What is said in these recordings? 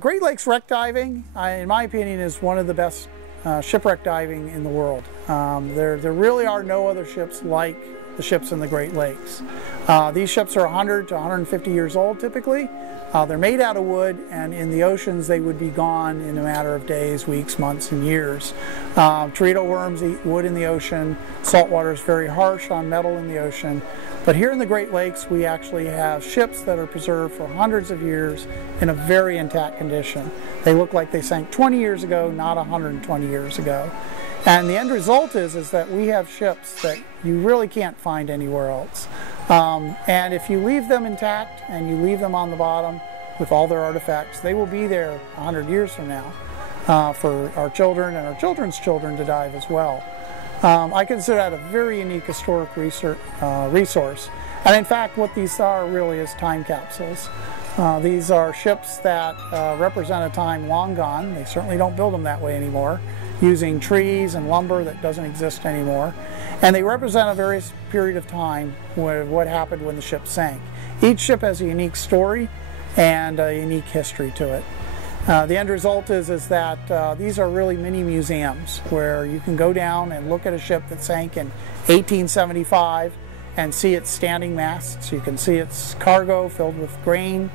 Great Lakes wreck diving, in my opinion, is one of the best shipwreck diving in the world. There really are no other ships like the ships in the Great Lakes. These ships are 100 to 150 years old typically. They're made out of wood, and in the oceans they would be gone in a matter of days, weeks, months, and years. Teredo worms eat wood in the ocean. Salt water is very harsh on metal in the ocean. But here in the Great Lakes we actually have ships that are preserved for hundreds of years in a very intact condition. They look like they sank 20 years ago, not 120 years ago. And the end result is that we have ships that you really can't find anywhere else. And if you leave them intact and you leave them on the bottom with all their artifacts, they will be there 100 years from now for our children and our children's children to dive as well. I consider that a very unique historic resource. And in fact, what these are really is time capsules. These are ships that represent a time long gone. They certainly don't build them that way anymore, using trees and lumber that doesn't exist anymore. And they represent a various period of time what happened when the ship sank. Each ship has a unique story and a unique history to it. The end result is that these are really mini museums where you can go down and look at a ship that sank in 1875 and see its standing masts. You can see its cargo filled with grain.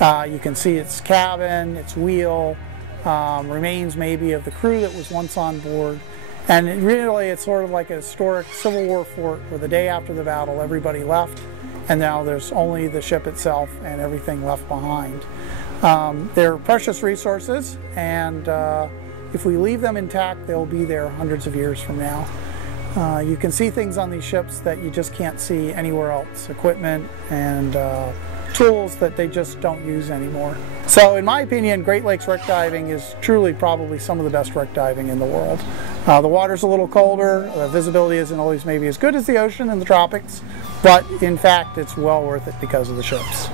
You can see its cabin, its wheel, remains maybe of the crew that was once on board. And it's sort of like a historic Civil War fort where the day after the battle everybody left, and now there's only the ship itself and everything left behind. They're precious resources, and if we leave them intact, they'll be there hundreds of years from now. You can see things on these ships that you just can't see anywhere else, equipment and tools that they just don't use anymore. So in my opinion, Great Lakes wreck diving is truly probably some of the best wreck diving in the world. The water's a little colder, the visibility isn't always maybe as good as the ocean in the tropics, but in fact it's well worth it because of the ships.